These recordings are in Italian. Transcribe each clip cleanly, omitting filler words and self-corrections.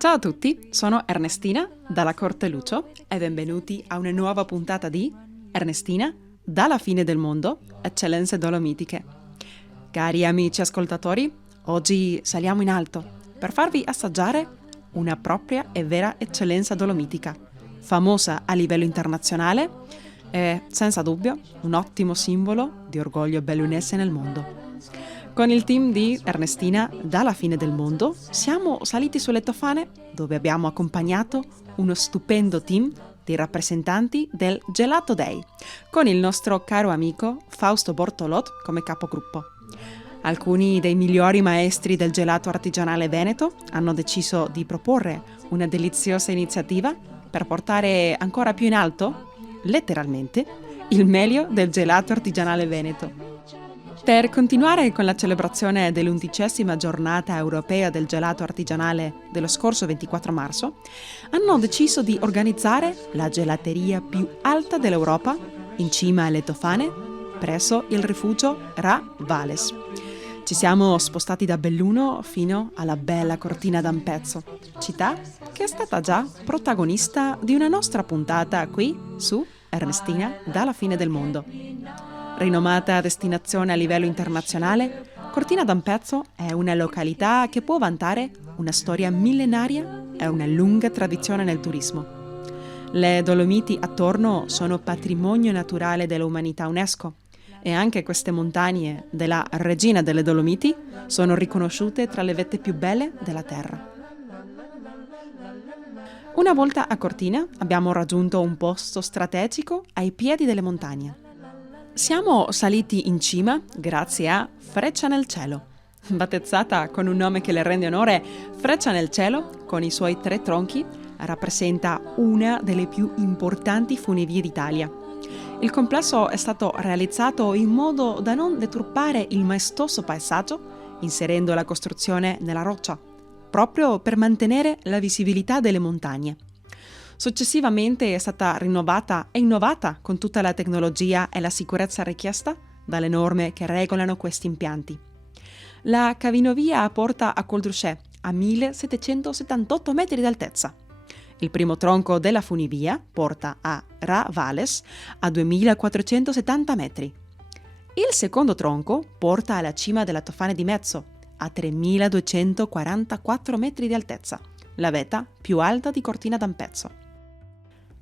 Ciao a tutti, sono Ernestina dalla Corte Lucio e benvenuti a una nuova puntata di Ernestina dalla fine del mondo, eccellenze dolomitiche. Cari amici ascoltatori, oggi saliamo in alto per farvi assaggiare una propria e vera eccellenza dolomitica, famosa a livello internazionale e senza dubbio un ottimo simbolo di orgoglio bellunese nel mondo. Con il team di Ernestina dalla fine del mondo siamo saliti sulle Tofane dove abbiamo accompagnato uno stupendo team di rappresentanti del Gelato Day con il nostro caro amico Fausto Bortolot come capogruppo. Alcuni dei migliori maestri del gelato artigianale veneto hanno deciso di proporre una deliziosa iniziativa per portare ancora più in alto, letteralmente, il meglio del gelato artigianale veneto. Per continuare con la celebrazione dell'11ª giornata europea del gelato artigianale dello scorso 24 marzo, hanno deciso di organizzare la gelateria più alta dell'Europa, in cima alle Tofane, presso il rifugio Ra Vales. Ci siamo spostati da Belluno fino alla bella Cortina d'Ampezzo, città che è stata già protagonista di una nostra puntata qui su Ernestina dalla fine del mondo. Rinomata destinazione a livello internazionale, Cortina d'Ampezzo è una località che può vantare una storia millenaria e una lunga tradizione nel turismo. Le Dolomiti attorno sono patrimonio naturale dell'umanità UNESCO e anche queste montagne della Regina delle Dolomiti sono riconosciute tra le vette più belle della terra. Una volta a Cortina abbiamo raggiunto un posto strategico ai piedi delle montagne. Siamo saliti in cima grazie a Freccia nel Cielo. Battezzata con un nome che le rende onore, Freccia nel Cielo, con i suoi 3 tronchi, rappresenta una delle più importanti funivie d'Italia. Il complesso è stato realizzato in modo da non deturpare il maestoso paesaggio, inserendo la costruzione nella roccia, proprio per mantenere la visibilità delle montagne. Successivamente è stata rinnovata e innovata con tutta la tecnologia e la sicurezza richiesta dalle norme che regolano questi impianti. La cavinovia porta a Col Druchet a 1778 metri di altezza. Il primo tronco della funivia porta a Ra Vales a 2470 metri. Il secondo tronco porta alla cima della Tofane di Mezzo a 3244 metri di altezza, la vetta più alta di Cortina d'Ampezzo.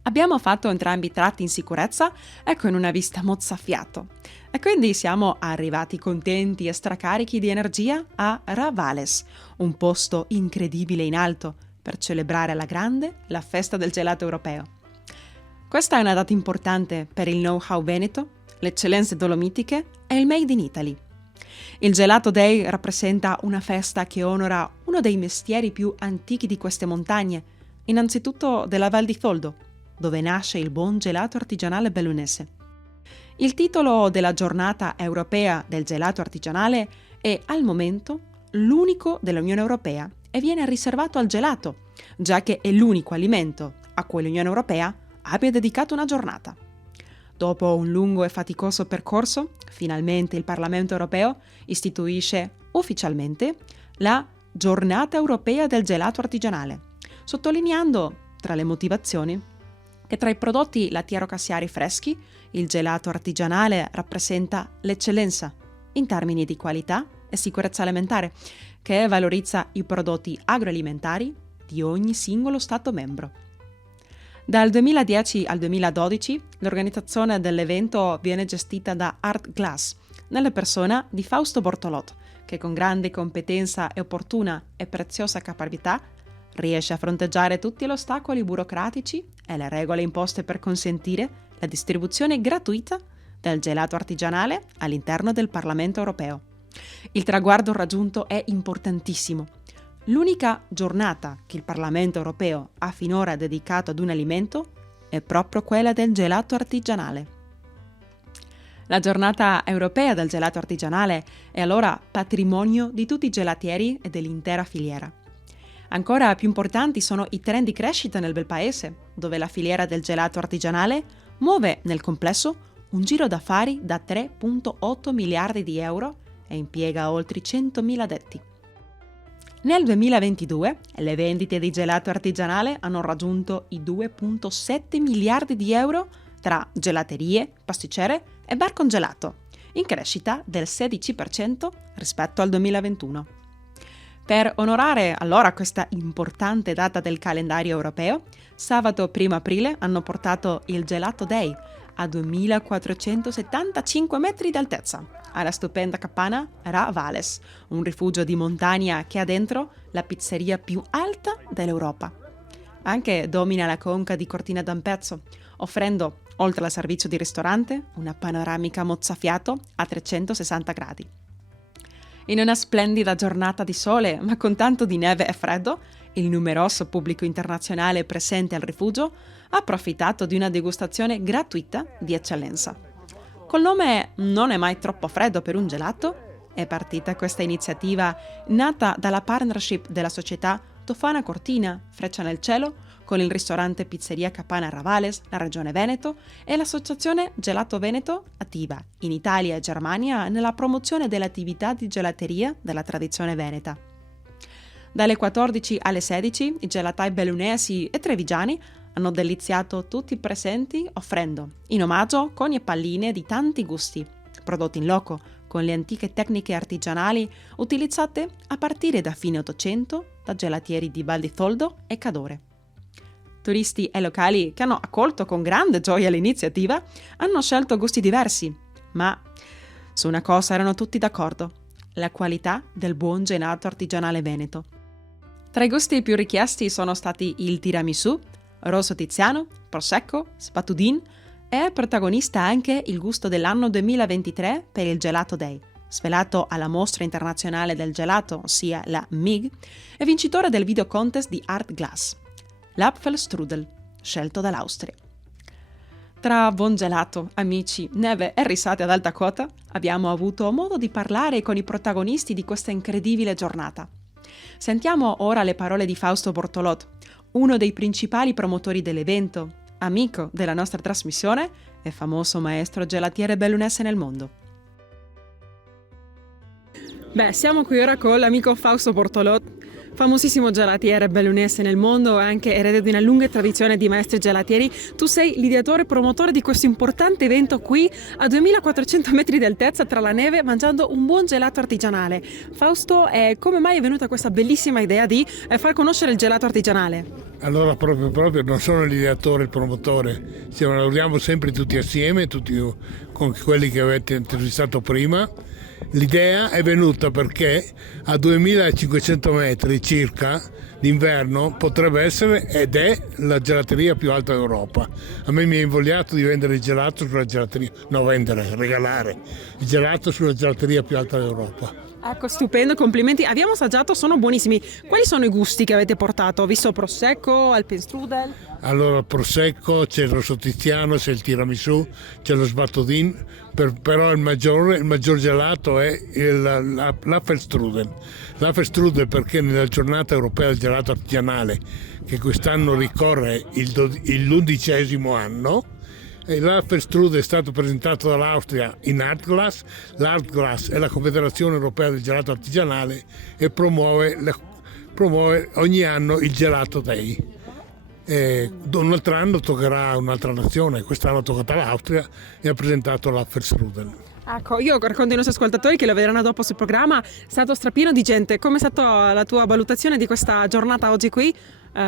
Abbiamo fatto entrambi i tratti in sicurezza e con una vista mozzafiato. E quindi siamo arrivati contenti e stracarichi di energia a Ra Vales, un posto incredibile in alto per celebrare alla grande la festa del gelato europeo. Questa è una data importante per il know-how veneto, le eccellenze dolomitiche e il Made in Italy. Il Gelato Day rappresenta una festa che onora uno dei mestieri più antichi di queste montagne, innanzitutto della Val di Zoldo, dove nasce il buon gelato artigianale bellunese. Il titolo della giornata europea del gelato artigianale è al momento l'unico dell'Unione Europea e viene riservato al gelato, già che è l'unico alimento a cui l'Unione Europea abbia dedicato una giornata. Dopo un lungo e faticoso percorso, finalmente il Parlamento Europeo istituisce ufficialmente la Giornata Europea del Gelato Artigianale, sottolineando, tra le motivazioni, che tra i prodotti lattiero-cassiari freschi, il gelato artigianale rappresenta l'eccellenza in termini di qualità e sicurezza alimentare, che valorizza i prodotti agroalimentari di ogni singolo Stato membro. Dal 2010 al 2012 l'organizzazione dell'evento viene gestita da Art Glass, nella persona di Fausto Bortolot, che con grande competenza e opportuna e preziosa caparbietà riesce a fronteggiare tutti gli ostacoli burocratici e le regole imposte per consentire la distribuzione gratuita del gelato artigianale all'interno del Parlamento europeo. Il traguardo raggiunto è importantissimo. L'unica giornata che il Parlamento europeo ha finora dedicato ad un alimento è proprio quella del gelato artigianale. La giornata europea del gelato artigianale è allora patrimonio di tutti i gelatieri e dell'intera filiera. Ancora più importanti sono i trend di crescita nel bel paese, dove la filiera del gelato artigianale muove nel complesso un giro d'affari da 3,8 miliardi di euro e impiega oltre 100.000 addetti. Nel 2022 le vendite di gelato artigianale hanno raggiunto i 2,7 miliardi di euro tra gelaterie, pasticcere e bar congelato, in crescita del 16% rispetto al 2021. Per onorare allora questa importante data del calendario europeo, sabato 1 aprile hanno portato il Gelato Day a 2475 metri di altezza, alla stupenda capanna Ra Valles, un rifugio di montagna che ha dentro la pizzeria più alta dell'Europa. Anche domina la conca di Cortina d'Ampezzo, offrendo, oltre al servizio di ristorante, una panoramica mozzafiato a 360 gradi. In una splendida giornata di sole, ma con tanto di neve e freddo, il numeroso pubblico internazionale presente al rifugio ha approfittato di una degustazione gratuita di eccellenza. Col nome Non è mai troppo freddo per un gelato, è partita questa iniziativa nata dalla partnership della società Tofana Cortina, Freccia nel Cielo, con il ristorante Pizzeria Capanna Ra Valles, la Regione Veneto, e l'associazione Gelato Veneto, attiva in Italia e Germania nella promozione dell'attività di gelateria della tradizione veneta. Dalle 14 alle 16 i gelatai bellunesi e trevigiani hanno deliziato tutti i presenti offrendo, in omaggio, coni e palline di tanti gusti, prodotti in loco, con le antiche tecniche artigianali utilizzate a partire da fine Ottocento da gelatieri di Val di Zoldo e Cadore. Turisti e locali che hanno accolto con grande gioia l'iniziativa hanno scelto gusti diversi, ma su una cosa erano tutti d'accordo: la qualità del buon gelato artigianale veneto. Tra i gusti più richiesti sono stati il tiramisù, rosso tiziano, prosecco, spatudin e protagonista anche il gusto dell'anno 2023 per il Gelato Day, svelato alla Mostra Internazionale del Gelato, ossia la MIG, e vincitore del video contest di Art Glass, l'Apfelstrudel, scelto dall'Austria. Tra buon gelato, amici, neve e risate ad alta quota, abbiamo avuto modo di parlare con i protagonisti di questa incredibile giornata. Sentiamo ora le parole di Fausto Bortolot, uno dei principali promotori dell'evento, amico della nostra trasmissione e famoso maestro gelatiere bellunese nel mondo. Beh, siamo qui ora con l'amico Fausto Bortolot, famosissimo gelatiere bellunese nel mondo e anche erede di una lunga tradizione di maestri gelatieri. Tu sei l'ideatore e promotore di questo importante evento qui a 2400 metri di altezza tra la neve, mangiando un buon gelato artigianale. Fausto, come mai è venuta questa bellissima idea di far conoscere il gelato artigianale? Allora proprio non sono l'ideatore, il promotore, lavoriamo sempre tutti assieme, tutti con quelli che avete intervistato prima. L'idea è venuta perché a 2500 metri circa d'inverno potrebbe essere ed è la gelateria più alta d'Europa. A me mi è invogliato di vendere il gelato sulla gelateria, regalare il gelato sulla gelateria più alta d'Europa. Ecco, stupendo, complimenti. Abbiamo assaggiato, sono buonissimi. Quali sono i gusti che avete portato? Ho visto prosecco, alpenstrudel. Allora, prosecco, c'è il rosso tiziano, c'è il tiramisù, c'è lo sbatodin, però il maggior gelato è l'Apfelstrudel. L'Apfelstrudel perché nella giornata europea del gelato artigianale, che quest'anno ricorre l'11° anno, l'Apfelstrudel è stato presentato dall'Austria in Art Glass. L'Art Glass è la Confederazione Europea del Gelato Artigianale e promuove ogni anno il Gelato Day. Un altro anno toccherà un'altra nazione, quest'anno ha toccato l'Austria e ha presentato l'Apfelstrudel. Ecco, io racconto ai nostri ascoltatori che lo vedranno dopo sul programma, è stato strapieno di gente. Come è stata la tua valutazione di questa giornata oggi qui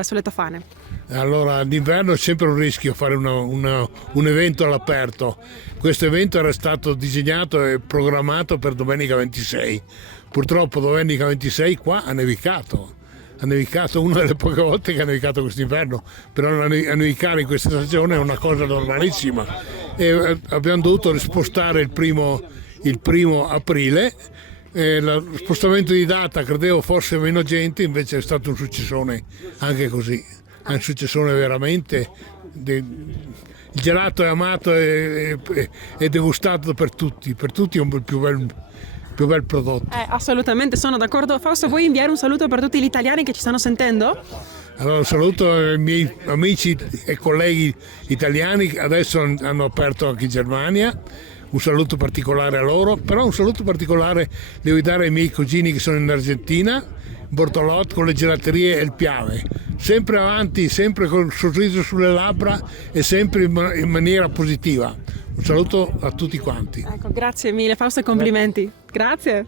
sulle Tofane? Allora, d'inverno è sempre un rischio fare un evento all'aperto. Questo evento era stato disegnato e programmato per domenica 26. Purtroppo domenica 26 qua ha nevicato. Ha nevicato una delle poche volte che ha nevicato quest'inverno, però a nevicare in questa stagione è una cosa normalissima. E abbiamo dovuto spostare il primo aprile. Lo spostamento di data credevo fosse meno gente, invece è stato un successone anche così. È un successone veramente. Il gelato è amato e degustato per tutti è un più bel prodotto. Assolutamente, sono d'accordo. Fausto, vuoi inviare un saluto per tutti gli italiani che ci stanno sentendo? Allora, un saluto ai miei amici e colleghi italiani che adesso hanno aperto anche in Germania. Un saluto particolare a loro, però un saluto particolare devo dare ai miei cugini che sono in Argentina, Bortolot con le gelaterie e il Piave. Sempre avanti, sempre con il sorriso sulle labbra e sempre in maniera positiva. Un saluto a tutti quanti. Ecco, grazie mille Fausto e complimenti. Grazie.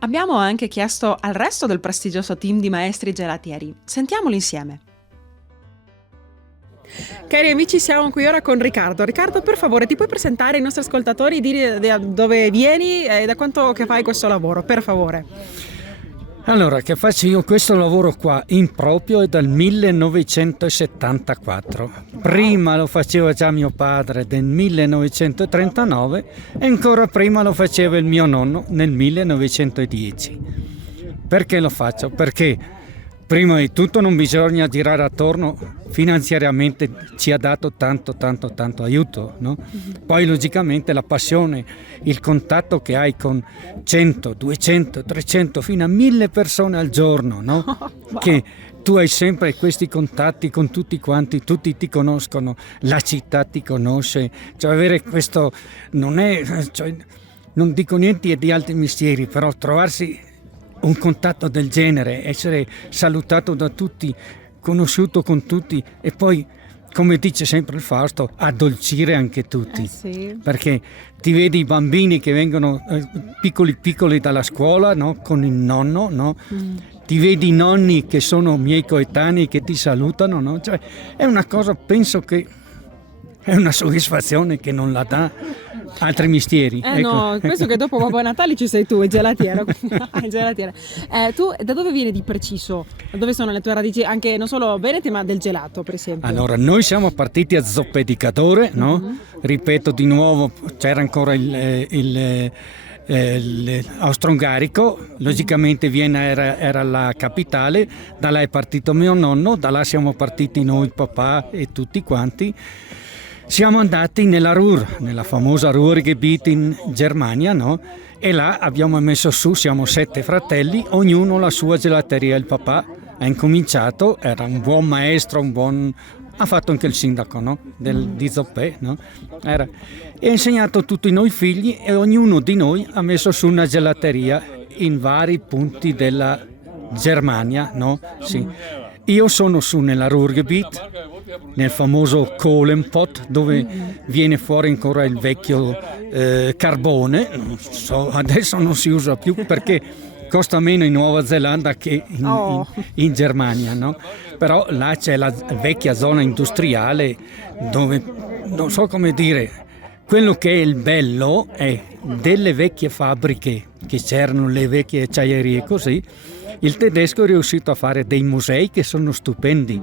Abbiamo anche chiesto al resto del prestigioso team di maestri gelatieri. Sentiamoli insieme. Cari amici, siamo qui ora con Riccardo. Riccardo, per favore, ti puoi presentare ai nostri ascoltatori, dire da dove vieni e da quanto che fai questo lavoro, per favore. Allora, che faccio io questo lavoro qua in proprio è dal 1974. Prima lo faceva già mio padre nel 1939 e ancora prima lo faceva il mio nonno nel 1910. Perché lo faccio? Perché prima di tutto non bisogna girare attorno, finanziariamente ci ha dato tanto aiuto, no? Poi logicamente la passione, il contatto che hai con 100, 200, 300 fino a 1000 persone al giorno, no? Wow. Che tu hai sempre questi contatti con tutti quanti, tutti ti conoscono, la città ti conosce, cioè avere questo non è, cioè, non dico niente di altri mestieri, però trovarsi un contatto del genere, essere salutato da tutti, conosciuto con tutti e poi, come dice sempre il Fausto, addolcire anche tutti. Sì. Perché ti vedi i bambini che vengono piccoli dalla scuola, no? Con il nonno, no? Ti vedi i nonni che sono miei coetanei che ti salutano, no? Cioè, è una cosa, penso che è una soddisfazione che non la dà altri mestieri. Ecco. No, penso che dopo Babbo Natale ci sei tu, il gelatiero. Tu da dove vieni di preciso? Da dove sono le tue radici, anche non solo venete ma del gelato, per esempio? Allora, noi siamo partiti a Zoppedicatore, no? Ripeto di nuovo, c'era ancora l'austro-ungarico, logicamente Vienna era la capitale, da là è partito mio nonno, da là siamo partiti noi, papà e tutti quanti. Siamo andati nella Ruhr, nella famosa Ruhrgebiet in Germania, no? E là abbiamo messo su, siamo 7 fratelli, ognuno la sua gelateria. Il papà ha incominciato, era un buon maestro, ha fatto anche il sindaco, no? Di Zoppé, no? E ha insegnato a tutti noi figli e ognuno di noi ha messo su una gelateria in vari punti della Germania, no? Sì. Io sono su nella Ruhrgebiet, nel famoso Kohlenpott, dove viene fuori ancora il vecchio carbone. Non so, adesso non si usa più perché costa meno in Nuova Zelanda che in Germania, no? Però là c'è la vecchia zona industriale dove, non so come dire, quello che è il bello è delle vecchie fabbriche che c'erano, le vecchie acciaierie così. Il tedesco è riuscito a fare dei musei che sono stupendi.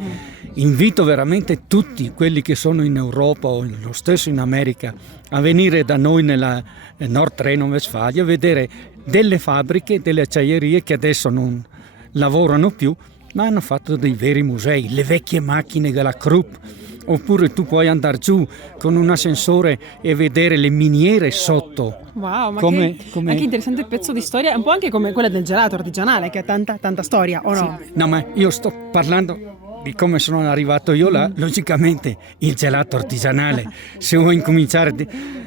Invito veramente tutti quelli che sono in Europa o lo stesso in America a venire da noi nella Nord Rhine-Westfalia a vedere delle fabbriche, delle acciaierie che adesso non lavorano più, ma hanno fatto dei veri musei, le vecchie macchine della Krupp. Oppure tu puoi andare giù con un ascensore e vedere le miniere sotto. Wow, ma che interessante pezzo di storia, un po' anche come quella del gelato artigianale, che ha tanta storia, o no? Sì. No, ma io sto parlando di come sono arrivato io là. Logicamente il gelato artigianale, se vuoi incominciare,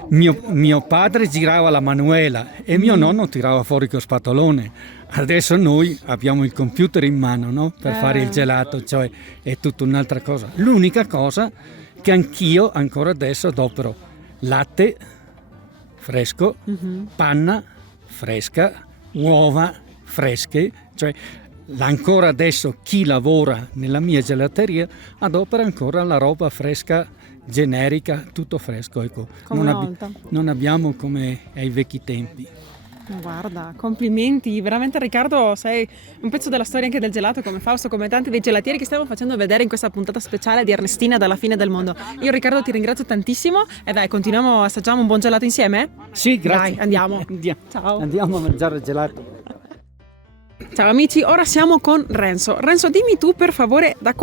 mio padre girava la manuela e mio nonno tirava fuori con spatolone. Adesso noi abbiamo il computer in mano, no? Per fare il gelato, cioè è tutta un'altra cosa. L'unica cosa che anch'io ancora adesso adopero: latte fresco, panna fresca, uova fresche, cioè ancora adesso chi lavora nella mia gelateria adopera ancora la roba fresca, generica, tutto fresco, ecco. Non abbiamo come ai vecchi tempi. Guarda, complimenti, veramente Riccardo, sei un pezzo della storia anche del gelato, come Fausto, come tanti dei gelatieri che stiamo facendo vedere in questa puntata speciale di Ernestina dalla fine del mondo. Io Riccardo ti ringrazio tantissimo e dai, continuiamo, assaggiamo un buon gelato insieme? Sì, grazie. Dai, andiamo. Ciao. Andiamo a mangiare il gelato. Ciao amici, ora siamo con Renzo. Renzo, dimmi tu per favore da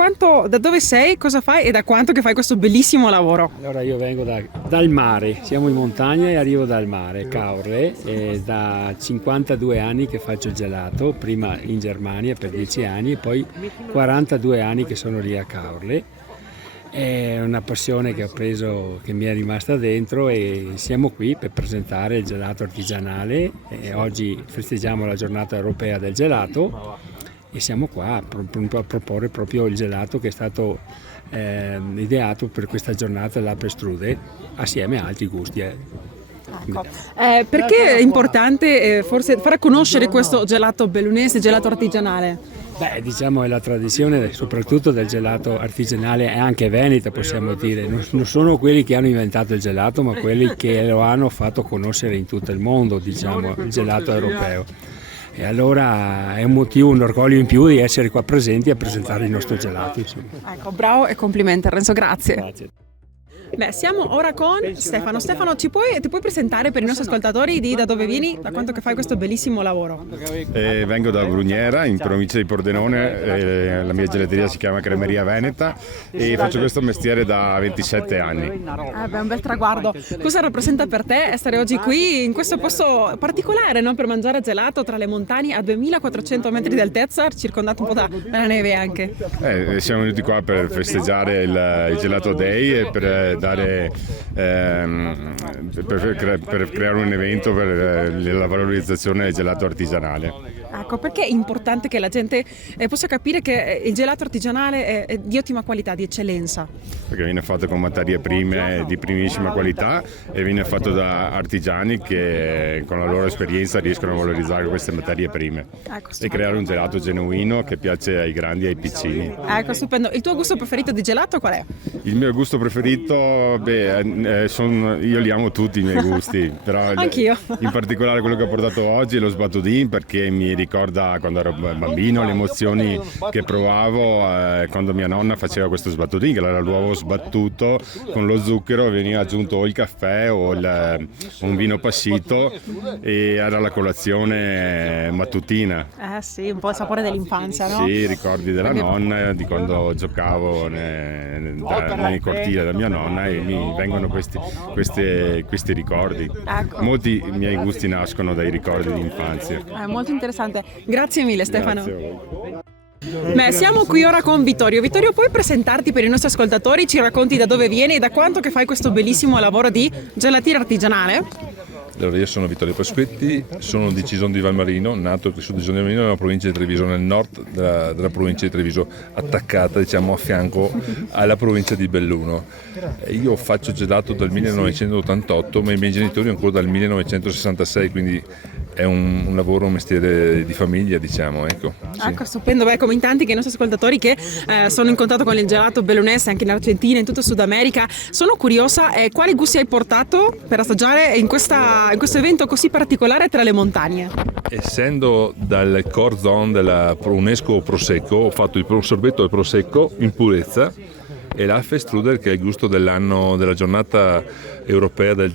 dove sei, cosa fai e da quanto che fai questo bellissimo lavoro. Allora io vengo dal mare, siamo in montagna e arrivo dal mare, Caorle, e da 52 anni che faccio gelato, prima in Germania per 10 anni e poi 42 anni che sono lì a Caorle. È una passione che ho preso, che mi è rimasta dentro e siamo qui per presentare il gelato artigianale. E oggi festeggiamo la giornata europea del gelato e siamo qua a proporre proprio il gelato che è stato ideato per questa giornata dell'Apfelstrudel assieme a altri gusti. Ecco. Perché è importante forse far conoscere questo gelato bellunese, gelato artigianale? Beh, diciamo è la tradizione soprattutto del gelato artigianale e anche veneta, possiamo dire. Non sono quelli che hanno inventato il gelato, ma quelli che lo hanno fatto conoscere in tutto il mondo, diciamo, il gelato europeo. E allora è un motivo, un orgoglio in più di essere qua presenti a presentare il nostro gelato. Insomma. Ecco, bravo e complimenti Renzo, grazie. Grazie. Beh, siamo ora con Stefano. Stefano, ti puoi presentare per i nostri ascoltatori da dove vieni, da quanto che fai questo bellissimo lavoro? Vengo da Brugnera, in provincia di Pordenone, la mia gelateria si chiama Cremeria Veneta e faccio questo mestiere da 27 anni. Beh, un bel traguardo. Cosa rappresenta per te essere oggi qui in questo posto particolare, no? Per mangiare gelato tra le montagne a 2400 metri di altezza, circondato un po' dalla neve anche? Siamo venuti qua per festeggiare il Gelato Day e per creare un evento per la valorizzazione del gelato artigianale. Ecco, perché è importante che la gente possa capire che il gelato artigianale è di ottima qualità, di eccellenza? Perché viene fatto con materie prime di primissima qualità e viene fatto da artigiani che con la loro esperienza riescono a valorizzare queste materie prime e creare un gelato genuino che piace ai grandi e ai piccini. Ecco, stupendo. Il tuo gusto preferito di gelato qual è? Il mio gusto preferito, io li amo tutti i miei gusti, però anch'io. In particolare quello che ho portato oggi è lo sbattudin, perché mi ricorda quando ero bambino le emozioni che provavo quando mia nonna faceva questo sbattudin, che era l'uovo sbattuto con lo zucchero, veniva aggiunto o il caffè o un vino passito e era la colazione mattutina. Sì, un po' il sapore dell'infanzia, no? Sì, ricordi della nonna, di quando giocavo nei cortili da mia nonna e mi vengono questi ricordi. Ecco. Molti miei gusti nascono dai ricordi di infanzia. Molto interessante. Grazie mille Stefano. Grazie. Beh, siamo qui ora con Vittorio. Vittorio, puoi presentarti per i nostri ascoltatori? Ci racconti da dove vieni e da quanto che fai questo bellissimo lavoro di gelatina artigianale? Allora, io sono Vittorio Pasquetti, sono di Cison di Valmarino, nato qui su Cison di Valmarino, nella provincia di Treviso, nel nord della provincia di Treviso, attaccata, diciamo, a fianco alla provincia di Belluno. Io faccio gelato dal 1988, ma i miei genitori ancora dal 1966, quindi è un lavoro, un mestiere di famiglia, diciamo, ecco. Sì. Ecco, stupendo. Beh, come in tanti che i nostri ascoltatori che sono in contatto con il gelato bellunese anche in Argentina, in tutta Sud America, sono curiosa quali gusti hai portato per assaggiare in questo evento così particolare tra le montagne? Essendo dal core zone della UNESCO Prosecco, ho fatto il sorbetto al Prosecco in purezza e l'Apfelstrudel, che è il gusto dell'anno, della giornata europea del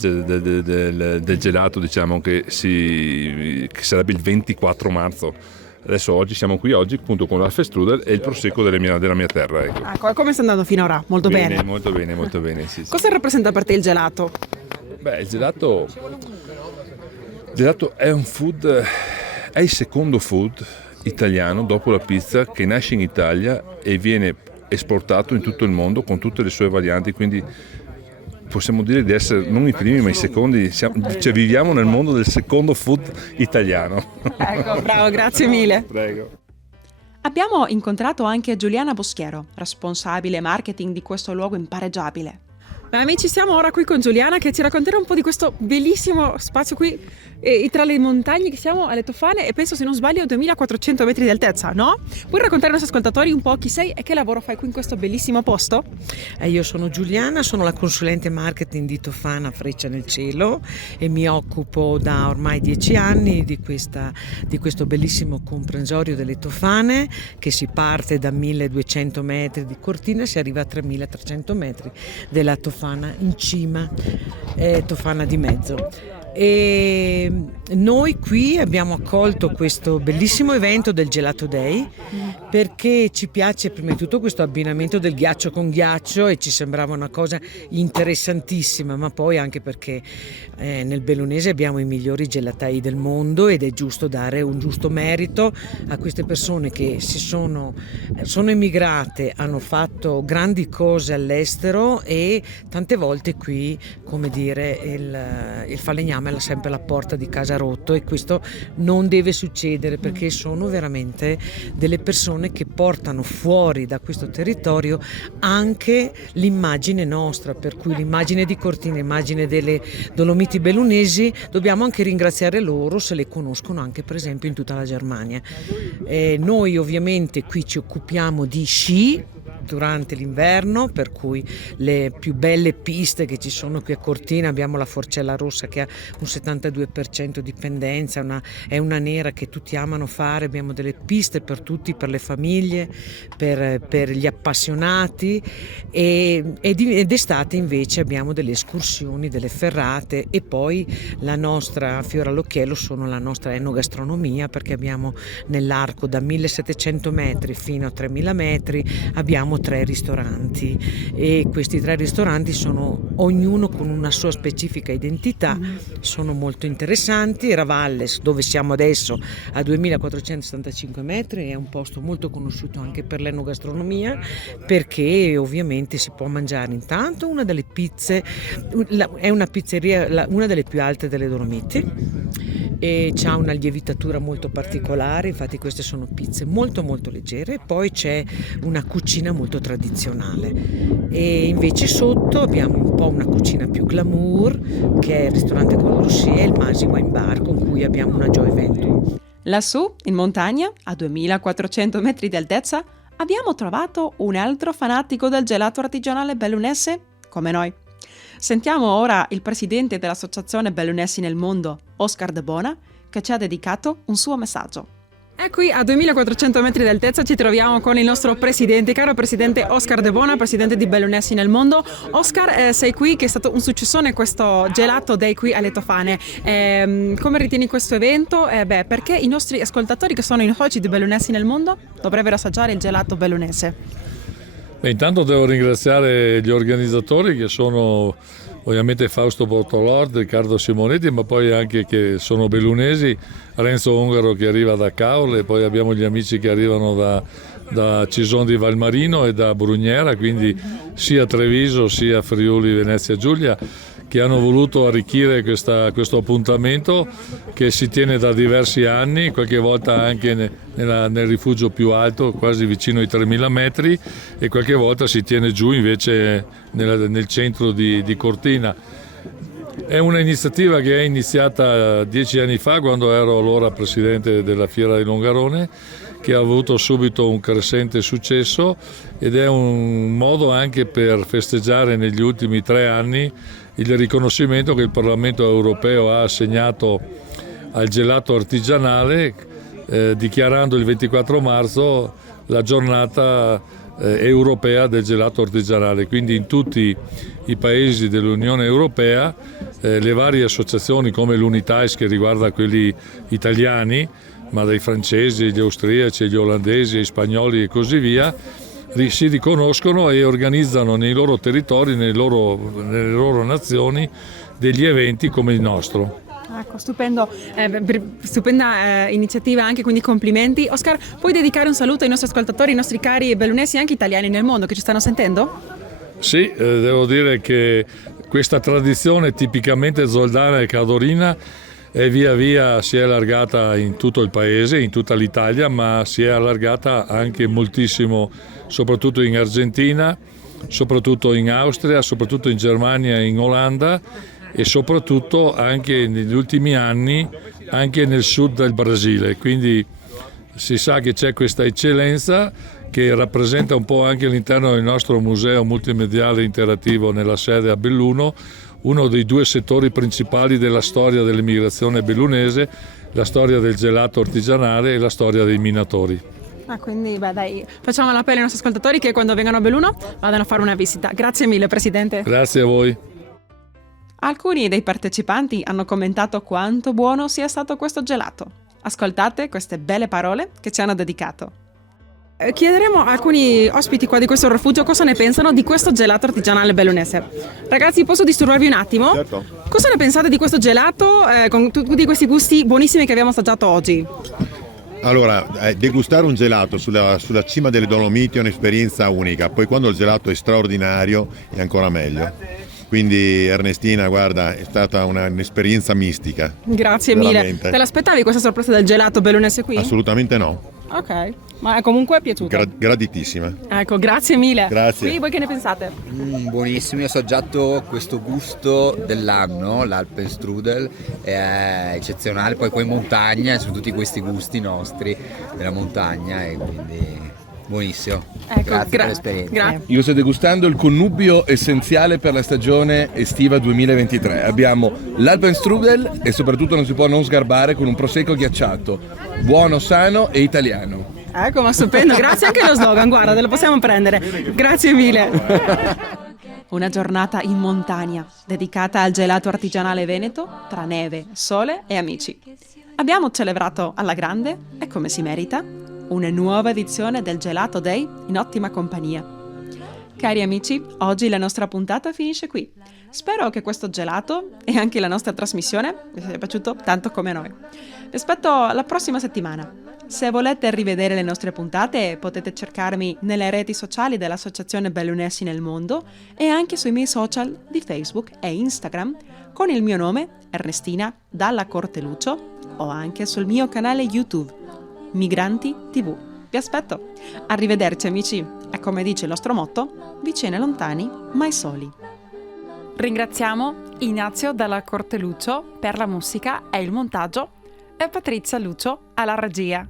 gelato, diciamo, che sarebbe il 24 marzo. Adesso oggi siamo qui appunto con l'Apfelstrudel e il Prosecco della mia terra. Ecco, come sta andando finora? Molto bene. Molto bene, molto bene. Sì. Cosa rappresenta per te il gelato? Beh, il gelato è un food, è il secondo food italiano dopo la pizza che nasce in Italia e viene esportato in tutto il mondo con tutte le sue varianti, quindi possiamo dire di essere non i primi ma i secondi, viviamo nel mondo del secondo food italiano. Ecco, bravo, grazie mille. Prego. Abbiamo incontrato anche Giuliana Boschiero, responsabile marketing di questo luogo impareggiabile. Beh, amici, siamo ora qui con Giuliana che ci racconterà un po' di questo bellissimo spazio qui tra le montagne, che siamo alle Tofane e penso, se non sbaglio, 2400 metri di altezza, no? Puoi raccontare ai nostri ascoltatori un po' chi sei e che lavoro fai qui in questo bellissimo posto? Io sono Giuliana, sono la consulente marketing di Tofana Freccia nel Cielo e mi occupo da ormai 10 anni di questo bellissimo comprensorio delle Tofane, che si parte da 1200 metri di cortina e si arriva a 3300 metri della Tofana in cima, Tofana di mezzo. E noi qui abbiamo accolto questo bellissimo evento del Gelato Day perché ci piace prima di tutto questo abbinamento del ghiaccio con ghiaccio e ci sembrava una cosa interessantissima, ma poi anche perché nel bellunese abbiamo i migliori gelatai del mondo ed è giusto dare un giusto merito a queste persone che sono emigrate, hanno fatto grandi cose all'estero e tante volte qui, come dire, il falegname è sempre la porta di casa ininterrotto, e questo non deve succedere, perché sono veramente delle persone che portano fuori da questo territorio anche l'immagine nostra, per cui l'immagine di Cortina, l'immagine delle Dolomiti Bellunesi, dobbiamo anche ringraziare loro se le conoscono anche per esempio in tutta la Germania. Noi ovviamente qui ci occupiamo di sci durante l'inverno, per cui le più belle piste che ci sono qui a Cortina, abbiamo la Forcella Rossa che ha un 72% di pendenza, è una nera che tutti amano fare, abbiamo delle piste per tutti, per le famiglie, per gli appassionati, ed estate invece abbiamo delle escursioni, delle ferrate, e poi la nostra fiore all'occhiello sono la nostra enogastronomia, perché abbiamo nell'arco da 1700 metri fino a 3000 metri abbiamo 3 ristoranti, e questi 3 ristoranti sono ognuno con una sua specifica identità, sono molto interessanti. Ravalles, dove siamo adesso, a 2475 metri, è un posto molto conosciuto anche per l'enogastronomia, perché ovviamente si può mangiare intanto una delle pizze, è una pizzeria, una delle più alte delle Dolomiti, e c'ha una lievitatura molto particolare, infatti queste sono pizze molto molto leggere. Poi c'è una cucina molto tradizionale, e invece sotto abbiamo un po' una cucina più glamour, che è il ristorante Col Rocher e il Masi Wine Bar, con cui abbiamo una joint venture. Lassù, in montagna, a 2400 metri di altezza, abbiamo trovato un altro fanatico del gelato artigianale bellunese come noi. Sentiamo ora il presidente dell'Associazione Bellunesi nel Mondo, Oscar De Bona, che ci ha dedicato un suo messaggio. E qui a 2400 metri di altezza ci troviamo con il nostro presidente, caro presidente Oscar De Bona, presidente di Bellunesi nel Mondo. Oscar, sei qui, che è stato un successone questo Gelato Day qui alle Tofane. Come ritieni questo evento? Perché i nostri ascoltatori, che sono i soci di Bellunesi nel Mondo, dovrebbero assaggiare il gelato bellunese? Intanto devo ringraziare gli organizzatori, che sono ovviamente Fausto Bortolord, Riccardo Simonetti, ma poi anche che sono bellunesi, Renzo Ungaro che arriva da Caorle, poi abbiamo gli amici che arrivano da Cison di Valmarino e da Brugnera, quindi sia Treviso sia Friuli Venezia Giulia, che hanno voluto arricchire questo appuntamento che si tiene da diversi anni, qualche volta anche nel rifugio più alto, quasi vicino ai 3000 metri, e qualche volta si tiene giù invece nel centro di Cortina. È un'iniziativa che è iniziata 10 anni fa, quando ero allora presidente della Fiera di Longarone, che ha avuto subito un crescente successo, ed è un modo anche per festeggiare negli ultimi 3 anni il riconoscimento che il Parlamento europeo ha assegnato al gelato artigianale, dichiarando il 24 marzo la giornata europea del gelato artigianale. Quindi in tutti i paesi dell'Unione Europea le varie associazioni, come l'Unitais, che riguarda quelli italiani, ma dai francesi, gli austriaci, gli olandesi, gli spagnoli e così via, si riconoscono e organizzano nei loro territori, nelle loro nazioni, degli eventi come il nostro. Ecco, stupenda iniziativa anche, quindi complimenti. Oscar, puoi dedicare un saluto ai nostri ascoltatori, ai nostri cari bellunesi e anche italiani nel mondo che ci stanno sentendo? Sì, devo dire che questa tradizione tipicamente zoldana e cadorina via via si è allargata in tutto il paese, in tutta l'Italia, ma si è allargata anche moltissimo, soprattutto in Argentina, soprattutto in Austria, soprattutto in Germania e in Olanda, e soprattutto anche negli ultimi anni anche nel sud del Brasile. Quindi si sa che c'è questa eccellenza che rappresenta un po' anche all'interno del nostro museo multimediale interattivo nella sede a Belluno, uno dei 2 settori principali della storia dell'immigrazione bellunese, la storia del gelato artigianale e la storia dei minatori. Quindi facciamo l'appello ai nostri ascoltatori che quando vengano a Belluno vadano a fare una visita. Grazie mille, Presidente. Grazie a voi. Alcuni dei partecipanti hanno commentato quanto buono sia stato questo gelato. Ascoltate queste belle parole che ci hanno dedicato. Chiederemo a alcuni ospiti qua di questo rifugio cosa ne pensano di questo gelato artigianale bellunese. Ragazzi, posso disturbarvi un attimo? Certo. Cosa ne pensate di questo gelato con tutti questi gusti buonissimi che abbiamo assaggiato oggi? Allora, degustare un gelato sulla cima delle Dolomiti è un'esperienza unica, poi quando il gelato è straordinario è ancora meglio. Quindi Ernestina, guarda, è stata un'esperienza mistica. Grazie veramente. mille. Te l'aspettavi questa sorpresa del gelato bellunese qui? Assolutamente no. Ok, ma comunque è piaciuta. Graditissima. Ecco, grazie mille. Grazie. Qui voi che ne pensate? Buonissimo, io ho assaggiato questo gusto dell'anno, l'Alpenstrudel, è eccezionale, poi qua in montagna sono tutti questi gusti nostri della montagna e quindi buonissimo. Ecco, Grazie per l'esperienza. Io sto degustando il connubio essenziale per la stagione estiva 2023. Abbiamo l'Alpenstrudel e soprattutto non si può non sgarbare con un prosecco ghiacciato, buono, sano e italiano. Ecco, ma stupendo, grazie anche allo slogan, guarda, te lo possiamo prendere. Grazie mille. Una giornata in montagna, dedicata al gelato artigianale veneto, tra neve, sole e amici. Abbiamo celebrato alla grande, e come si merita, una nuova edizione del Gelato Day in ottima compagnia. Cari amici, oggi la nostra puntata finisce qui. Spero che questo gelato e anche la nostra trasmissione vi sia piaciuto tanto come a noi. Vi aspetto la prossima settimana. Se volete rivedere le nostre puntate potete cercarmi nelle reti sociali dell'Associazione Bellunesi nel Mondo e anche sui miei social di Facebook e Instagram con il mio nome Ernestina Dalla Corteluccio o anche sul mio canale YouTube Migranti TV. Vi aspetto. Arrivederci amici e come dice il nostro motto, vicini e lontani, mai soli. Ringraziamo Ignazio Dalla Corteluccio per la musica e il montaggio e Patrizia Lucio alla regia.